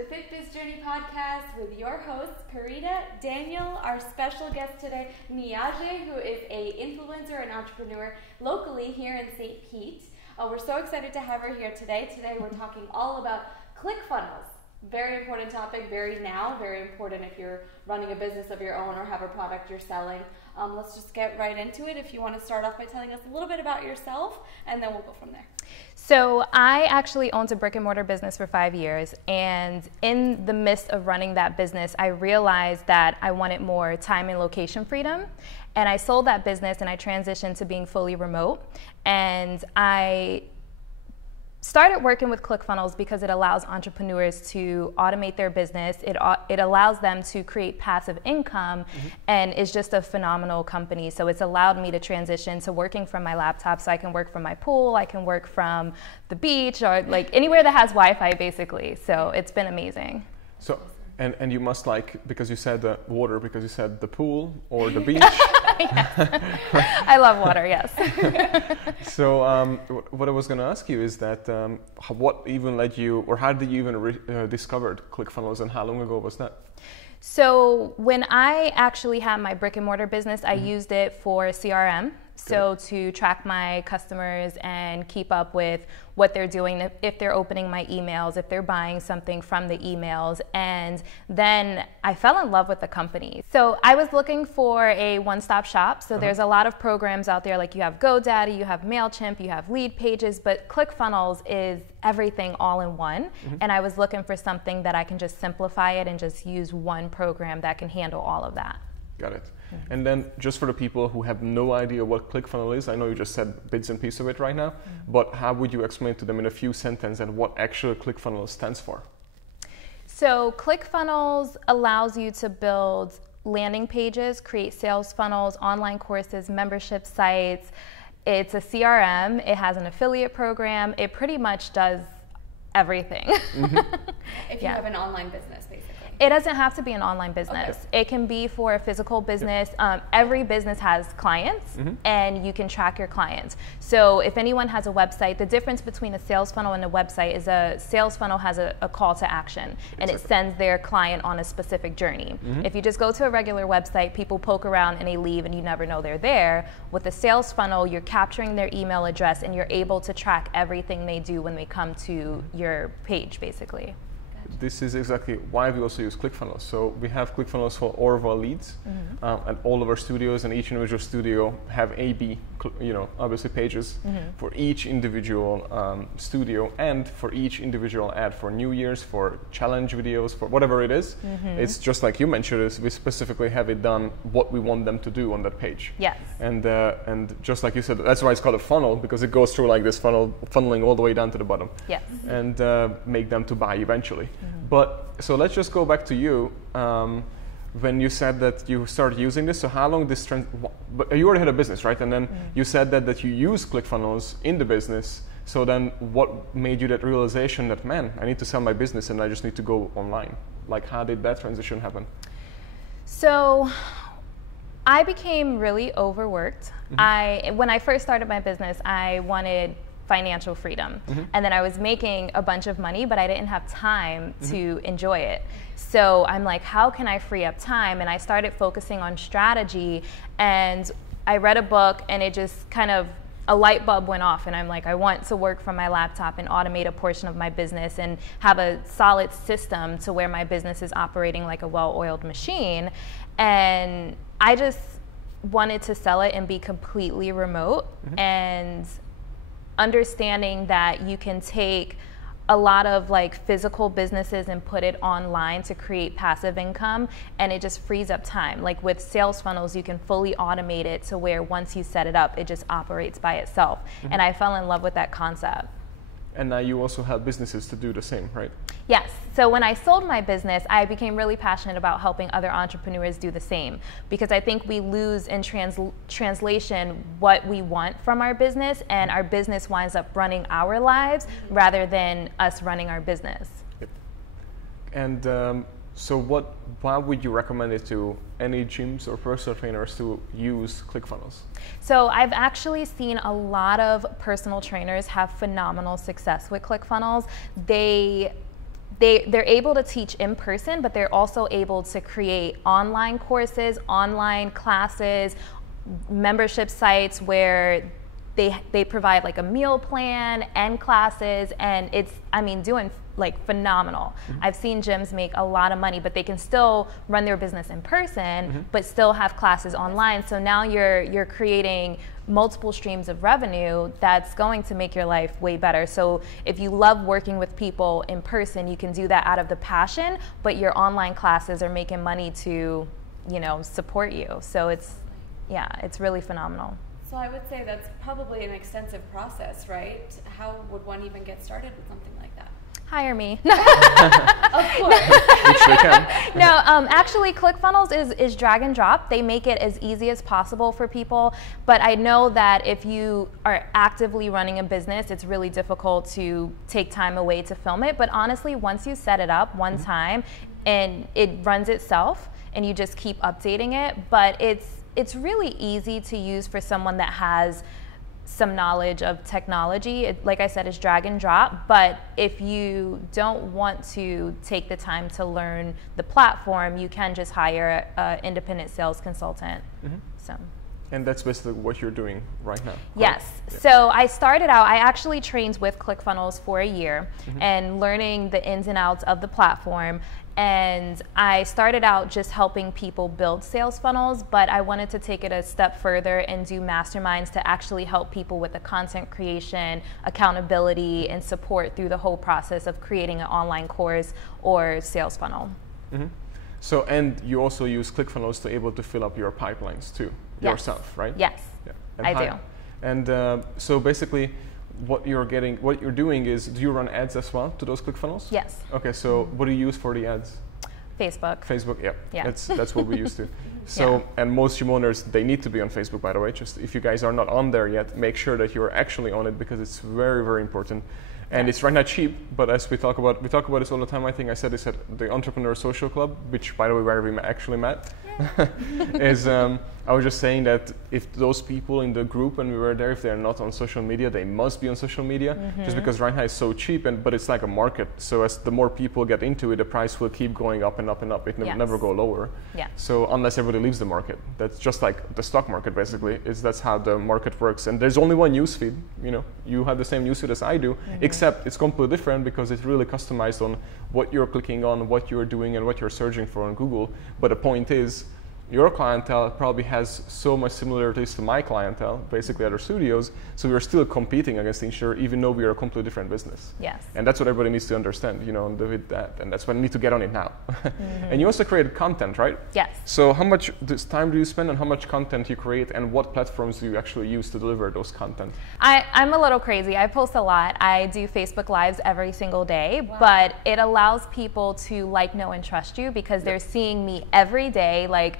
the FitBiz Journey podcast with your hosts, Parita, Daniel, our special guest today, Niajae, who is an influencer and entrepreneur locally here in St. Pete. We're so excited to have her here today. Today we're talking all about Clickfunnels. Very important topic, very important if you're running a business of your own or have a product you're selling. Let's just get right into it. If you want to start off by telling us a little bit about yourself, and then we'll go from there. So I actually owned a brick and mortar business for 5 years, and in the midst of running that business, I realized that I wanted more time and location freedom. And I sold that business and I transitioned to being fully remote. And I started working with Clickfunnels because it allows entrepreneurs to automate their business. It allows them to create passive income, and it's just a phenomenal company. So it's allowed me to transition to working from my laptop, so I can work from my pool, I can work from the beach, or like anywhere that has Wi-Fi basically. So it's been amazing. So, and you must like, because you said the water, because you said the pool or the beach. I love water, yes. So what I was going to ask you is that what even led you, or how did you even discovered Clickfunnels, and how long ago was that? So when I actually had my brick and mortar business, I used it for CRM. So to track my customers and keep up with what they're doing, if they're opening my emails, if they're buying something from the emails. And then I fell in love with the company. So I was looking for a one-stop shop. So there's a lot of programs out there, like you have GoDaddy, you have MailChimp, you have Lead Pages, but Clickfunnels is everything all in one. And I was looking for something that I can just simplify it and just use one program that can handle all of that. Got it. And then just for the people who have no idea what ClickFunnels is, I know you just said bits and pieces of it right now, but how would you explain to them in a few sentences and what actually ClickFunnels stands for? So ClickFunnels allows you to build landing pages, create sales funnels, online courses, membership sites. It's a CRM, it has an affiliate program, it pretty much does everything. If you have an online business, basically. It doesn't have to be an online business. It can be for a physical business. Every business has clients, and you can track your clients. So if anyone has a website, the difference between a sales funnel and a website is a sales funnel has a call to action, and it sends their client on a specific journey. If you just go to a regular website, people poke around and they leave and you never know they're there. With a sales funnel, you're capturing their email address and you're able to track everything they do when they come to your page, basically. This is exactly why we also use Clickfunnels. So we have Clickfunnels for all of our leads, and all of our studios, and each individual studio have A/B, obviously pages for each individual studio, and for each individual ad for New Year's, for challenge videos, for whatever it is. It's just like you mentioned, we specifically have it done what we want them to do on that page. Yes. And just like you said, that's why it's called a funnel, because it goes through like this funneling all the way down to the bottom. Yes. And make them to buy eventually. But so let's just go back to you. When you said that you started using this, so how long this but you already had a business, right? And then you said that you use Clickfunnels in the business. So then what made you that realization that, man, I need to sell my business and I just need to go online? Like, how did that transition happen? So I became really overworked. When I first started my business, I wanted financial freedom. And then I was making a bunch of money, but I didn't have time to enjoy it. So I'm like, how can I free up time? And I started focusing on strategy, and I read a book, and it just kind of, a light bulb went off, and I'm like, I want to work from my laptop and automate a portion of my business and have a solid system to where my business is operating like a well-oiled machine. And I just wanted to sell it and be completely remote, and understanding that you can take a lot of like physical businesses and put it online to create passive income, and it just frees up time. Like with sales funnels, you can fully automate it to where once you set it up, it just operates by itself. And I fell in love with that concept. And now you also help businesses to do the same, right? Yes. So when I sold my business, I became really passionate about helping other entrepreneurs do the same, because I think we lose in translation what we want from our business, and our business winds up running our lives rather than us running our business. And so why would you recommend it to any gyms or personal trainers to use Clickfunnels? So I've actually seen a lot of personal trainers have phenomenal success with Clickfunnels. They they're able to teach in person, but they're also able to create online courses, online classes, membership sites where they provide like a meal plan and classes, and it's, I mean, doing like phenomenal. I've seen gyms make a lot of money, but they can still run their business in person, but still have classes online. So now you're creating multiple streams of revenue that's going to make your life way better. So if you love working with people in person, you can do that out of the passion, but your online classes are making money to, you know, support you. So it's, yeah, it's really phenomenal. So I would say that's probably an extensive process, right? How would one even get started with something like that? Hire me. Of course. Which they can. No, actually Clickfunnels is drag and drop. They make it as easy as possible for people, but I know that if you are actively running a business, it's really difficult to take time away to film it. But honestly, once you set it up one time and it runs itself and you just keep updating it, but it's really easy to use for someone that has some knowledge of technology. It, like I said, is drag and drop, but if you don't want to take the time to learn the platform, you can just hire an independent sales consultant. So. And that's basically what you're doing right now. Yes. Yeah. So I started out, I actually trained with Clickfunnels for a year and learning the ins and outs of the platform. And I started out just helping people build sales funnels, but I wanted to take it a step further and do masterminds to actually help people with the content creation, accountability, and support through the whole process of creating an online course or sales funnel. So, and you also use Clickfunnels to able to fill up your pipelines too, yourself, right? Yes, yeah. I do. And so basically, what you're doing is, do you run ads as well to those Clickfunnels? Yes. Okay, so what do you use for the ads? Facebook. Facebook, yeah. Yeah. That's what we used to. So, and most gym owners, they need to be on Facebook, by the way. Just if you guys are not on there yet, make sure that you're actually on it, because it's very, very important. And it's right now cheap, but as we talk about this all the time. I think I said this at the Entrepreneur Social Club, which, by the way, where we actually met, is I was just saying that if those people in the group when we were there, if they're not on social media, they must be on social media, just because right now it's so cheap, but it's like a market. So as the more people get into it, the price will keep going up and up and up. It will never go lower. Yeah. So unless everybody leaves the market, that's just like the stock market basically. That's how the market works. And there's only one newsfeed. You know, you have the same newsfeed as I do, except it's completely different because it's really customized on what you're clicking on, what you're doing, and what you're searching for on Google. But the point is, your clientele probably has so much similarities to my clientele, basically other studios, so we're still competing against each other, even though we are a completely different business. Yes. And that's what everybody needs to understand, you know, with that, and that's why I need to get on it now. And you also create content, right? Yes. So how much time do you spend on how much content you create, and what platforms do you actually use to deliver those content? I'm a little crazy. I post a lot. I do Facebook Lives every single day, but it allows people to like, know, and trust you because they're seeing me every day, like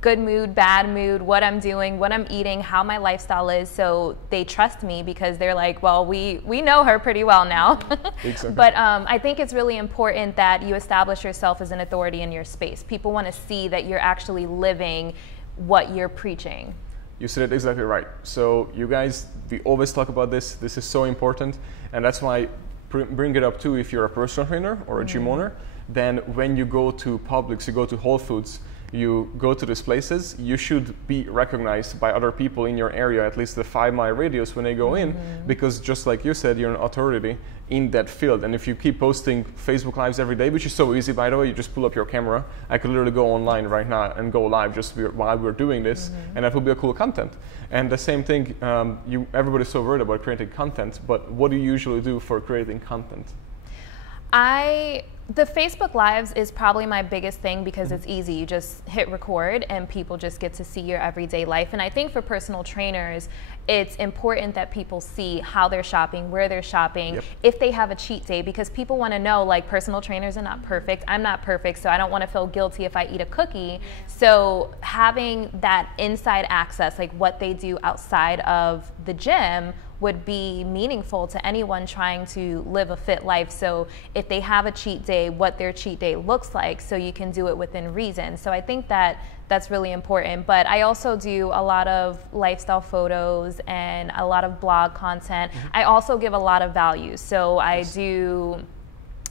good mood, bad mood, what I'm doing, what I'm eating, how my lifestyle is. So they trust me because they're like, well, we know her pretty well now. Exactly. But I think it's really important that you establish yourself as an authority in your space. People want to see that you're actually living what you're preaching. You said it exactly right. So you guys, we always talk about this. This is so important. And that's why I bring it up too. If you're a personal trainer or a gym owner, then when you go to Publix, you go to Whole Foods, you go to these places, you should be recognized by other people in your area, at least the 5-mile radius when they go in, because just like you said, you're an authority in that field. And if you keep posting Facebook Lives every day, which is so easy, by the way, you just pull up your camera. I could literally go online right now and go live just while we're doing this, and that will be a cool content. And the same thing, everybody's so worried about creating content, but what do you usually do for creating content? The Facebook Lives is probably my biggest thing because it's easy. You just hit record and people just get to see your everyday life. And I think for personal trainers, it's important that people see how they're shopping, where they're shopping, if they have a cheat day, because people want to know, like, personal trainers are not perfect. I'm not perfect, so I don't want to feel guilty if I eat a cookie. So having that inside access, like what they do outside of the gym, would be meaningful to anyone trying to live a fit life. So if they have a cheat day, what their cheat day looks like, so you can do it within reason. So I think that that's really important. But I also do a lot of lifestyle photos and a lot of blog content. I also give a lot of value. So I do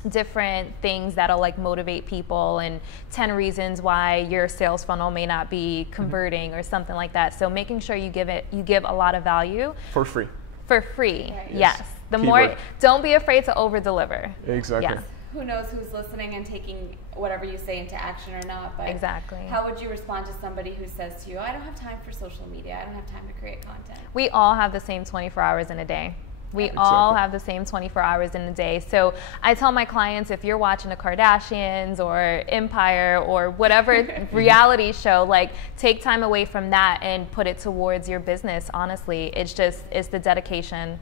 different things that'll like motivate people, and 10 reasons why your sales funnel may not be converting or something like that. So making sure you give a lot of value for free. For free, right. yes. The Keyword. more, don't be afraid to over deliver. Exactly. Yes. Who knows who's listening and taking whatever you say into action or not, but exactly. How would you respond to somebody who says to you, I don't have time for social media, I don't have time to create content? We all have the same 24 hours in a day. We Exactly. all have the same 24 hours in a day. So I tell my clients, if you're watching the Kardashians or Empire or whatever reality show, like take time away from that and put it towards your business. Honestly, it's the dedication.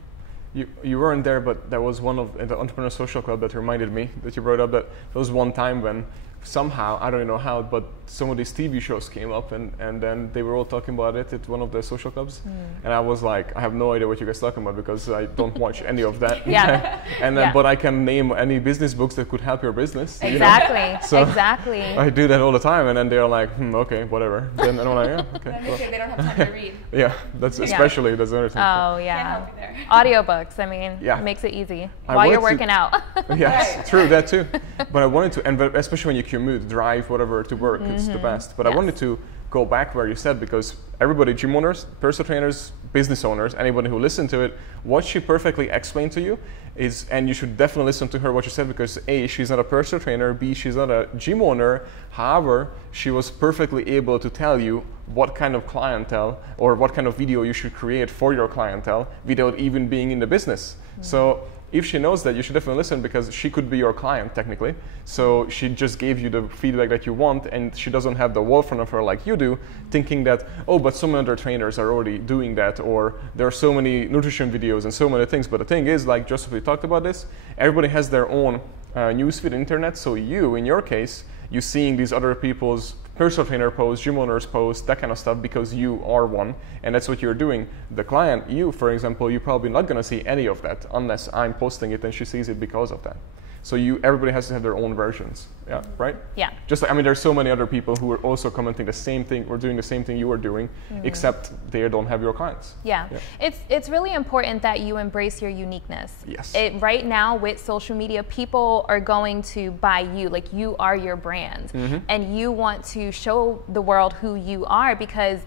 You weren't there, but that was one of the Entrepreneur Social Club that reminded me that you brought up that there was one time when somehow, I don't know how, but some of these TV shows came up and then they were all talking about it at one of the social clubs. And I was like, I have no idea what you guys are talking about because I don't watch any of that. Yeah. And then, but I can name any business books that could help your business. Exactly. You know? So exactly. I do that all the time, and then they're like, okay, whatever. Then I'm like, yeah, okay. Then they say they don't have time to read. Yeah, that's especially that's another thing. Oh yeah. Can't help you there. Audiobooks. I mean, Yeah. it makes it easy I while you're wanted working out. Yes, true, that too. But I wanted to, and especially when you commute, drive, whatever, to work, it's the best. But I wanted to go back where you said, because everybody, gym owners, personal trainers, business owners, anybody who listened to it, what she perfectly explained to you is, and you should definitely listen to her what she said, because A, she's not a personal trainer, B, she's not a gym owner. However, she was perfectly able to tell you what kind of clientele or what kind of video you should create for your clientele without even being in the business. So if she knows that, you should definitely listen, because she could be your client technically. So she just gave you the feedback that you want, and she doesn't have the wall in front of her like you do, thinking that, oh, but some other trainers are already doing that, or there are so many nutrition videos and so many things. But the thing is, like Joseph, we talked about this, everybody has their own newsfeed internet. So you, in your case, you're seeing these other people's personal trainer posts, gym owners posts, that kind of stuff, because you are one, and that's what you're doing. The client, you, for example, you're probably not going to see any of that unless I'm posting it and she sees it because of that. So everybody has to have their own versions, yeah, right? Yeah. Just like, I mean, there's so many other people who are also commenting the same thing or doing the same thing you are doing, except they don't have your clients. Yeah. It's really important that you embrace your uniqueness. Yes. Right now with social media, people are going to buy you, like you are your brand, and you want to show the world who you are, because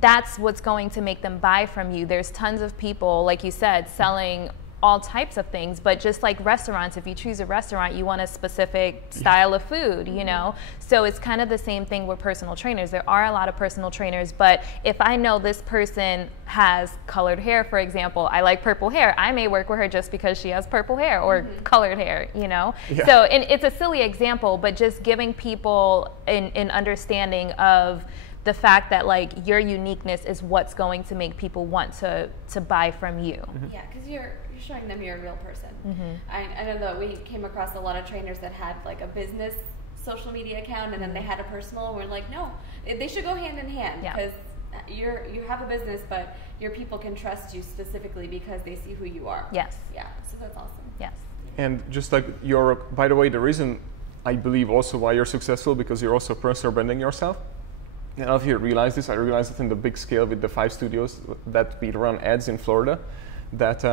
that's what's going to make them buy from you. There's tons of people, like you said, selling all types of things, but just like restaurants, if you choose a restaurant, you want a specific style of food, you know? So it's kind of the same thing with personal trainers. There are a lot of personal trainers, but if I know this person has colored hair, for example, I like purple hair, I may work with her just because she has purple hair or colored hair, you know? Yeah. So and it's a silly example, but just giving people an understanding of the fact that like your uniqueness is what's going to make people want to buy from you. Yeah, because you're showing them you're a real person. I know that we came across a lot of trainers that had like a business social media account and then they had a personal, and we're like, no, they should go hand in hand, because you have a business, but your people can trust you specifically because they see who you are. Yes. Yeah, so that's awesome. Yes. And just like by the way, the reason I believe also why you're successful, because you're also personal branding yourself. And I don't know if you realize this, I realized it in the big scale with the 5 studios that we run ads in Florida, that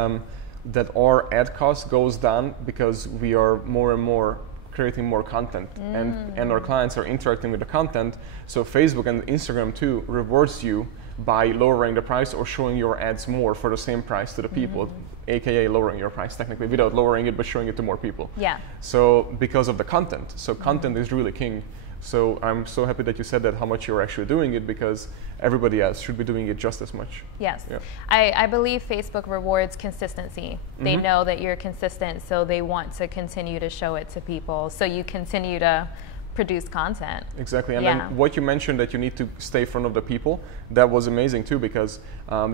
our ad cost goes down because we are more and more creating more content, and our clients are interacting with the content. So Facebook and Instagram too rewards you by lowering the price or showing your ads more for the same price to the people, aka lowering your price technically without lowering it, but showing it to more people. Yeah. So because of the content. So content is really king. So I'm so happy that you said that, how much you're actually doing it, because everybody else should be doing it just as much. Yes. Yeah. I believe Facebook rewards consistency. They know that you're consistent, so they want to continue to show it to people. So you continue to produce content. Exactly. And then what you mentioned, that you need to stay in front of the people, that was amazing too, because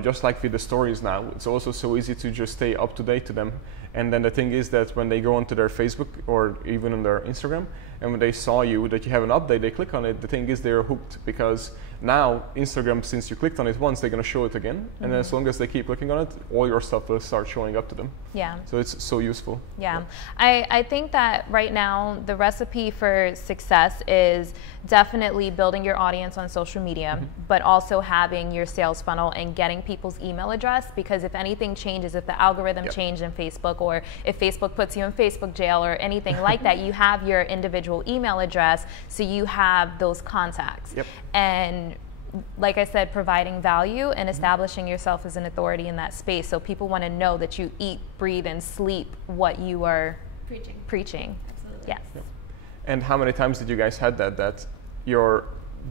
just like with the stories now, it's also so easy to just stay up to date to them. And then the thing is that when they go onto their Facebook or even on their Instagram, and when they saw you, that you have an update, they click on it, the thing is they're hooked, because now Instagram, since you clicked on it once, they're going to show it again. And then as long as they keep clicking on it, all your stuff will start showing up to them. So it's so useful. I think that right now the recipe for success success is definitely building your audience on social media, but also having your sales funnel and getting people's email address, because if anything changes, if the algorithm changed in Facebook, or if Facebook puts you in Facebook jail or anything like that, you have your individual email address, so you have those contacts. And like I said, providing value and establishing yourself as an authority in that space, so people want to know that you eat, breathe, and sleep what you are preaching. Absolutely. Yes. And how many times did you guys had that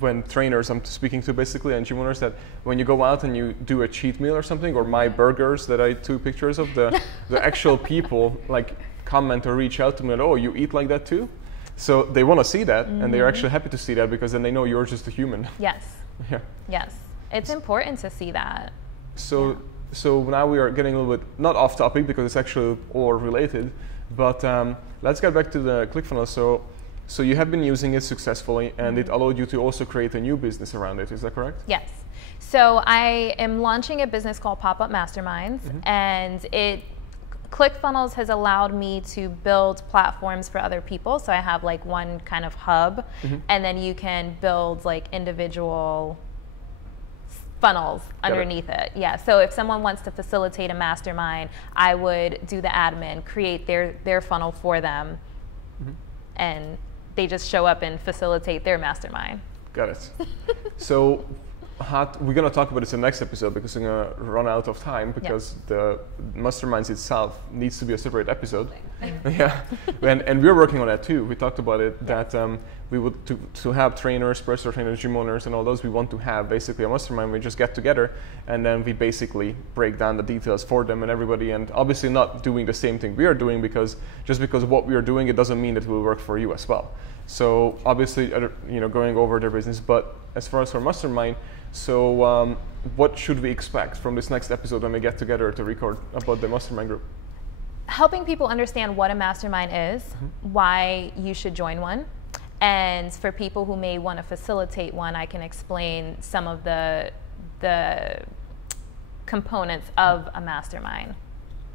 when trainers I'm speaking to basically, and gym owners, that when you go out and you do a cheat meal or something, or my burgers that I took pictures of, the actual people like comment or reach out to me and, oh, you eat like that too? So they want to see that, and they're actually happy to see that, because then they know you're just a human. Yes. Yes. It's important to see that. So now we are getting a little bit, not off topic because it's actually all related, but let's get back to the ClickFunnels. So you have been using it successfully, and it allowed you to also create a new business around it. Is that correct? Yes. So I am launching a business called PopUp Masterminds, and ClickFunnels has allowed me to build platforms for other people. So I have like one kind of hub, and then you can build like individual funnels underneath it. Yeah. So if someone wants to facilitate a mastermind, I would do the admin, create their funnel for them, and they just show up and facilitate their mastermind. Got it. So we're going to talk about this in the next episode, because we're going to run out of time, because the masterminds itself needs to be a separate episode. And we're working on that too. We talked about it, that we would to have trainers, personal trainers, gym owners, and all those. We want to have basically a mastermind. We just get together, and then we basically break down the details for them and everybody. And obviously not doing the same thing we are doing, because just because of what we are doing, it doesn't mean that it will work for you as well. So obviously, going over their business. But as far as for mastermind, so what should we expect from this next episode when we get together to record about the mastermind group? Helping people understand what a mastermind is, why you should join one, and for people who may want to facilitate one, I can explain some of the components of a mastermind.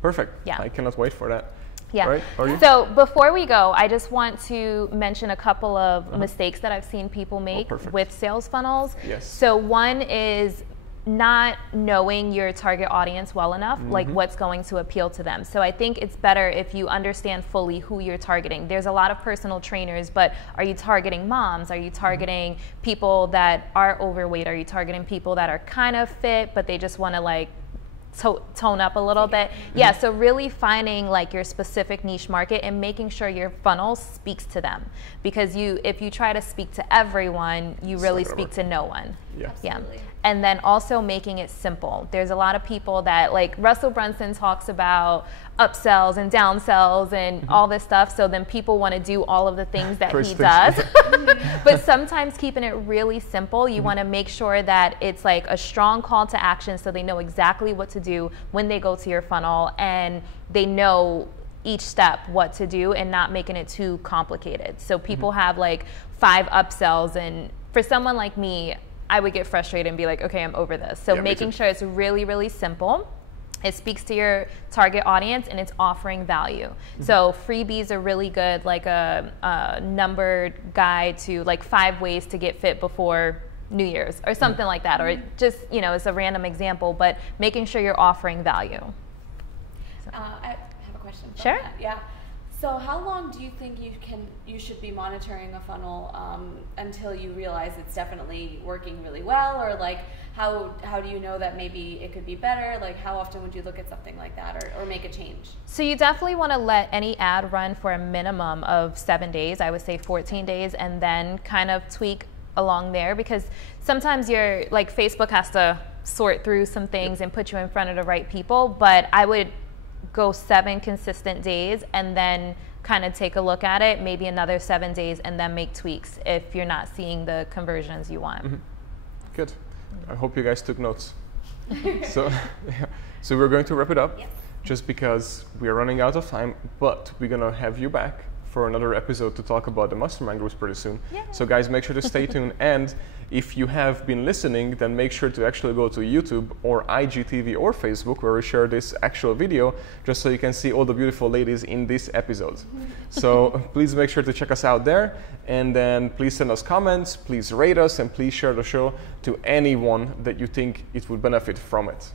Perfect. Yeah. I cannot wait for that. Yeah. Right? Are you? So before we go, I just want to mention a couple of mistakes that I've seen people make with sales funnels. Yes. So one is not knowing your target audience well enough, like what's going to appeal to them. So I think it's better if you understand fully who you're targeting. There's a lot of personal trainers, but are you targeting moms? Are you targeting people that are overweight? Are you targeting people that are kind of fit, but they just want to like tone up a little bit? Yeah, so really finding like your specific niche market and making sure your funnel speaks to them, because if you try to speak to everyone, you really speak to no one. Yeah. And then also making it simple. There's a lot of people that, like Russell Brunson talks about upsells and downsells and all this stuff, so then people want to do all of the things that he does. But sometimes keeping it really simple, you want to make sure that it's like a strong call to action, so they know exactly what to do when they go to your funnel, and they know each step what to do, and not making it too complicated. So people have like 5 upsells, and for someone like me, I would get frustrated and be like, okay, I'm over this. So making sure it's really, really simple. It speaks to your target audience, and it's offering value. So freebies are really good, like a numbered guide to like 5 ways to get fit before New Year's or something like that, or just, it's a random example, but making sure you're offering value. So. I have a question. Sure. Yeah. So how long do you think you should be monitoring a funnel until you realize it's definitely working really well, or like how do you know that maybe it could be better? Like how often would you look at something like that or make a change? So you definitely want to let any ad run for a minimum of 7 days. I would say 14 days, and then kind of tweak along there, because sometimes you're like Facebook has to sort through some things and put you in front of the right people, but I would go 7 consistent days and then kind of take a look at it, maybe another 7 days, and then make tweaks if you're not seeing the conversions you want. Good. I hope you guys took notes. So we're going to wrap it up, just because we are running out of time, but we're going to have you back for another episode to talk about the mastermind groups pretty soon. Yeah. So guys, make sure to stay tuned. And if you have been listening, then make sure to actually go to YouTube or IGTV or Facebook, where we share this actual video, just so you can see all the beautiful ladies in this episode. So please make sure to check us out there. And then please send us comments, please rate us, and please share the show to anyone that you think it would benefit from it.